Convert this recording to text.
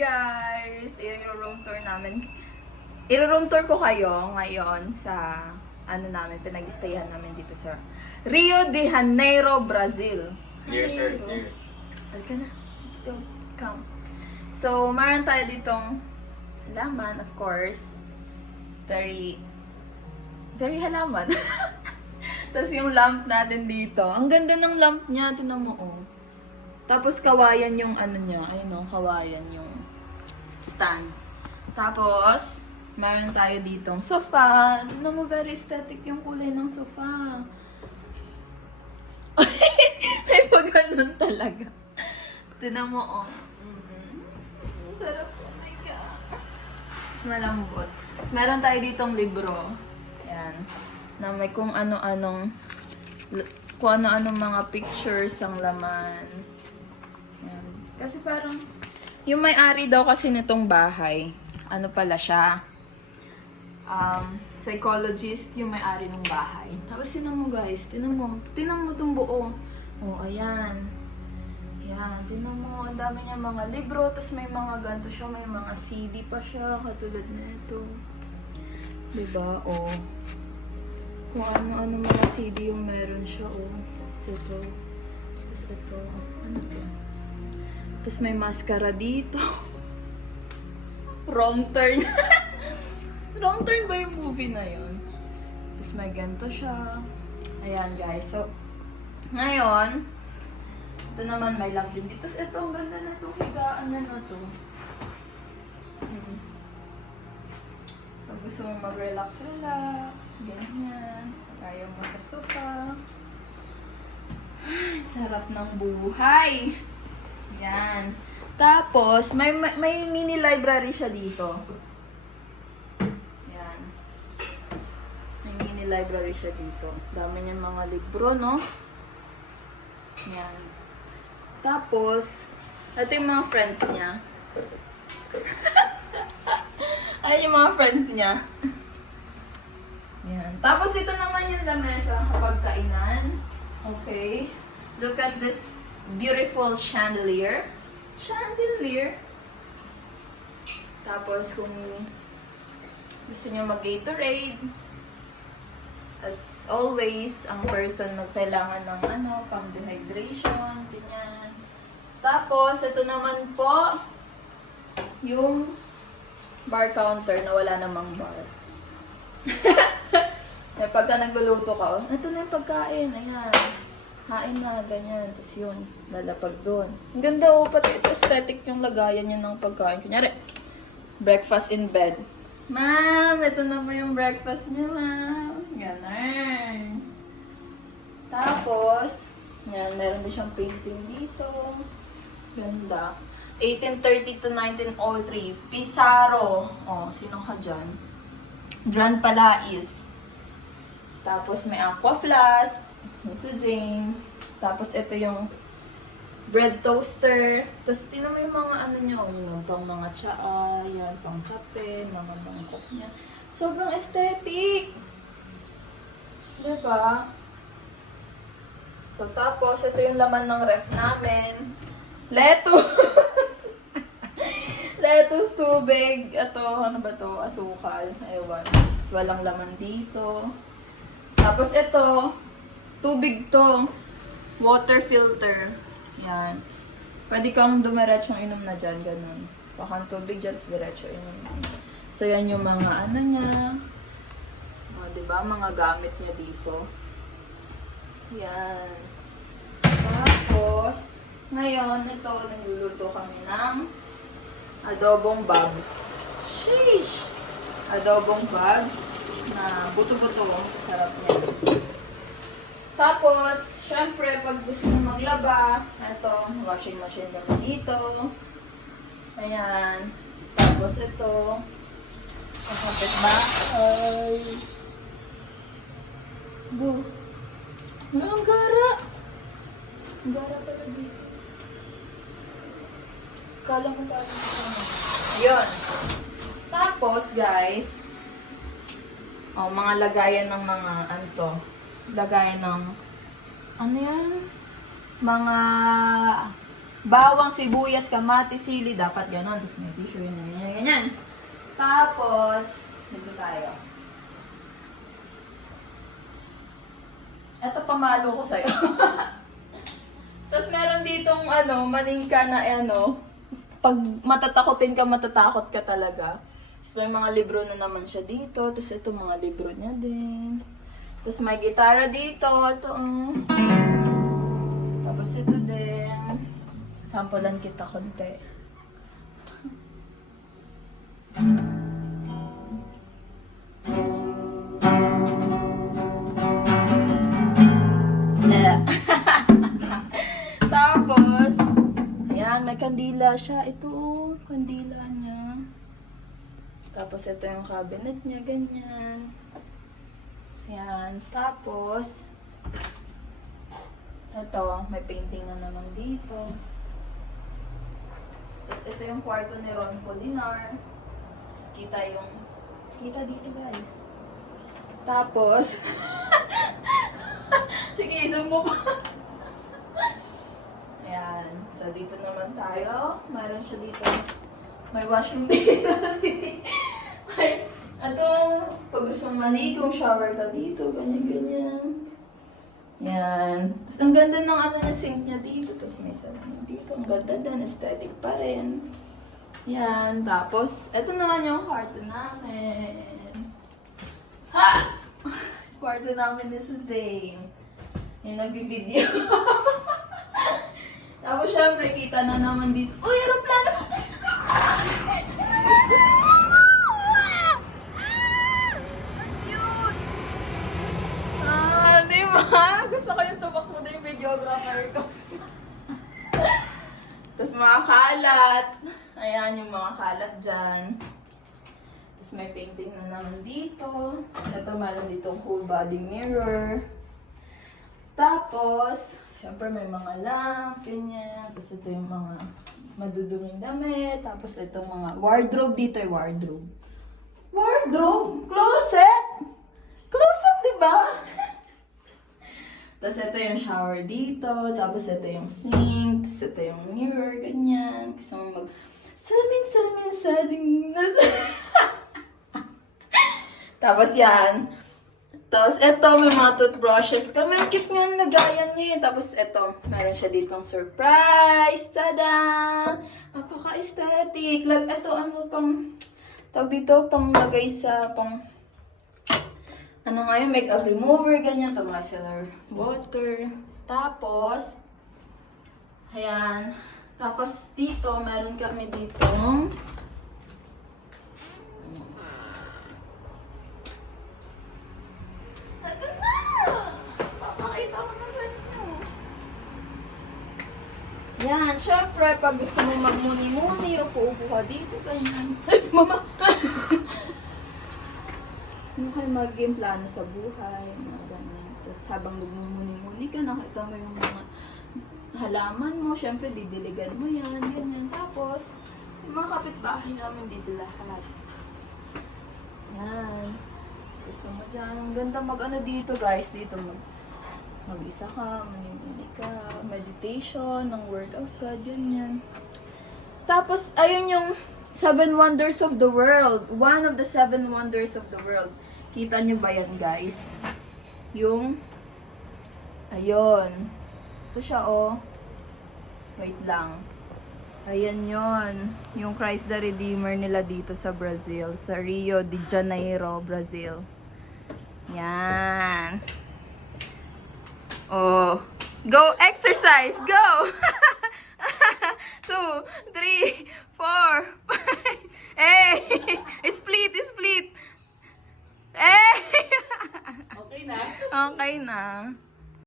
guys! I-room tour namin. I-room tour ko kayo ngayon sa pinag-stayan namin dito sa Rio de Janeiro, Brazil. Here, sir. Here. Halika na. Let's go. Come. So, mayroon tayo ditong halaman, of course. Very halaman. Tapos yung lamp natin dito. Ang ganda ng lamp niya. Tinan mo, oh. Tapos kawayan yung niya. Ayun, oh, kawayan yung stand. Tapos, meron tayo ditong sofa. Tinan mo, very aesthetic yung kulay ng sofa. May pag-ganon talaga. Tinan mo, oh. Ang sarap, oh my God. Tapos malambot. Tapos meron tayo ditong libro. Ayan. Na may kung ano-anong mga pictures ang laman. Ayan. Kasi parang, yung may-ari daw kasi nitong bahay, ano pala siya, psychologist yung may-ari ng bahay. Tapos tinan mo guys, tinan mo itong buo. Oh, ayan. Yan, tinan mo, ang dami niya mga libro, tapos may mga ganito siya, may mga CD pa siya, katulad na ito. Diba? Oh. Kung ano-ano mga CD yung meron siya, oh. Tapos ito. Tapos ito. Ano to? Tapos may mascara dito. Wrong turn. Wrong turn ba yung movie na yun? Tapos may ganito siya. Ayan guys. So, ngayon, ito naman may lamp din dito. Tapos ito, ang ganda na ito. Higaan na na ito. Pag gusto mong mag-relax, ganyan. Kaya mo sa sofa. Ay, sarap ng buhay. Yan. Tapos, may mini library siya dito. Yan. May mini library siya dito. Dami niyan mga libro, no? Yan. Tapos, ito yung mga friends niya. Ay, yung mga friends niya. Yan. Tapos, ito naman yung lamesa kapag kainan. Okay. Look at this beautiful chandelier. Chandelier. Tapos, kung gusto niyo mag-Gatorade, as always, ang person nagkailangan ng pang dehydration, ganyan. Tapos, ito naman po, yung bar counter na wala namang bar. Pagka nagluluto ka, oh, ito na yung pagkain, ayan. Hain na, ganyan. Tapos yun, lalapag doon. Ang ganda, oh, pati ito aesthetic yung lagayan niya ng pagkain. Kunyari, breakfast in bed. Ma'am, ito na po yung breakfast niya, ma'am. Ganun. Tapos, yan, meron din siyang painting dito. Ganda. 1830 to 1903. Pizarro. Oh, sino ka dyan? Grand Palais. Tapos may aqua flask. Suzanne. Tapos ito yung bread toaster. Tapos tinan mo yung mga niya. Oh, pang mga tsaa. Yan, pang kape. Mga mangkok niya. Sobrang aesthetic. Diba? So, tapos ito yung laman ng ref namin. Lettuce! Lettuce, tubig. Ito, ano ba to? Asukal. Ewan. Tapos walang laman dito. Tapos ito, tubig to. Water filter. Yan. Pwede kang dumiretsyong inom na dyan. Ganun. Pakang tubig dyan, diretso inom na. So, yan yung mga niya. O, diba? Mga gamit niya dito. Yan. Tapos, ngayon, ito, nagluluto kami ng adobong babs. Sheesh! Adobong babs na buto-buto. Sarap niya. Tapos, syempre, pag gusto mo maglaba, ito, washing machine naman dito. Ayan. Tapos ito, kapit ba? Ay. Bu. Ang gara. Ang gara pala dito. Kala ko parang ito. Yun. Tapos, guys, mga lagayan ng mga, lagayan ng, mga bawang, sibuyas, kamatis, sili. Dapat gano'n. Tapos may tissue yun. Ganyan. Tapos, dito tayo. Ito pamalo ko sa'yo. Tapos meron ditong maningka na pag matatakotin ka, matatakot ka talaga. Tapos may mga libro na naman siya dito. Tapos ito mga libro niya din. Tapos may gitara dito. Ito. Tapos ito din. Sampulan kita konti. Tapos, ayan, may kandila siya. Ito, kandila niya. Tapos, ito yung cabinet niya, ganyan. Ayan. Tapos, ito, may painting na naman dito. Tapos, ito yung kwarto ni Ron Polinar. Tapos, kita dito, guys. Tapos, sige, zoom mo pa. Ayan. So, dito naman tayo. Mayroon siya dito. May washroom dito. Pag gusto maligo, shower ka dito. Ganyan. Yan. Tapos, ang ganda ng na sink niya dito. Tapos, may salamin dito. Ang ganda din. Aesthetic pa rin. Yan. Tapos, ito naman yung kwarto namin. Ha! Kwarto namin ni Suzanne. Yung nag-video. Tapos, syempre, kita na naman dito. Uy, aeroplano! Cute! Diba? Gusto ko yung tumakbo na yung videographer ko. Tapos, mga kalat. Ayan, yung mga kalat dyan. Tapos, may painting na naman dito. Tapos, ito, meron ditong whole body mirror. Tapos, syempre may mga lamp, ganyan. Tapos ito yung mga maduduming damit. Tapos ito mga wardrobe. Dito yung wardrobe. Wardrobe? Closet? Closet, diba? Tapos ito yung shower dito. Tapos ito yung sink. Tapos ito yung mirror, ganyan. Gusto mo salamin. Tapos yan. Tapos, eto, may mga toothbrushes. Kami, ang cute nga nagayan niya eh. Tapos, eto, meron siya ditong surprise. Tada! Napaka-aesthetic. Eto, tawag dito, pang lagay sa, makeup remover, ganyan. Ito, micellar water. Tapos, ayan. Tapos, dito, meron kami ditong, yan, syempre, pag gusto mo magmuni-muni, upo-upo ka dito, ganyan. Ay, mama! Ano kayo mag-game plano sa buhay, mga ganyan. Tapos habang magmumuni-muni ka, nakita mo yung mga halaman mo, syempre, didiligan mo yan, ganyan. Tapos, yung mga kapitbahay namin dito lahat. Yan. Gusto mo dyan. Ang ganda dito, guys. Dito mag-isa ka, manimuli ka, meditation, ng word of God, yan. Tapos, ayun yung 7 wonders of the world. One of the 7 wonders of the world. Kita nyo ba yan, guys? Ayun. Ito siya, oh. Wait lang. Ayan yon, yung Christ the Redeemer nila dito sa Brazil, sa Rio de Janeiro, Brazil. Yan. Oh, go exercise, go! 2, 3, 4, 5. Hey! Split! Hey! Okay na? Okay na.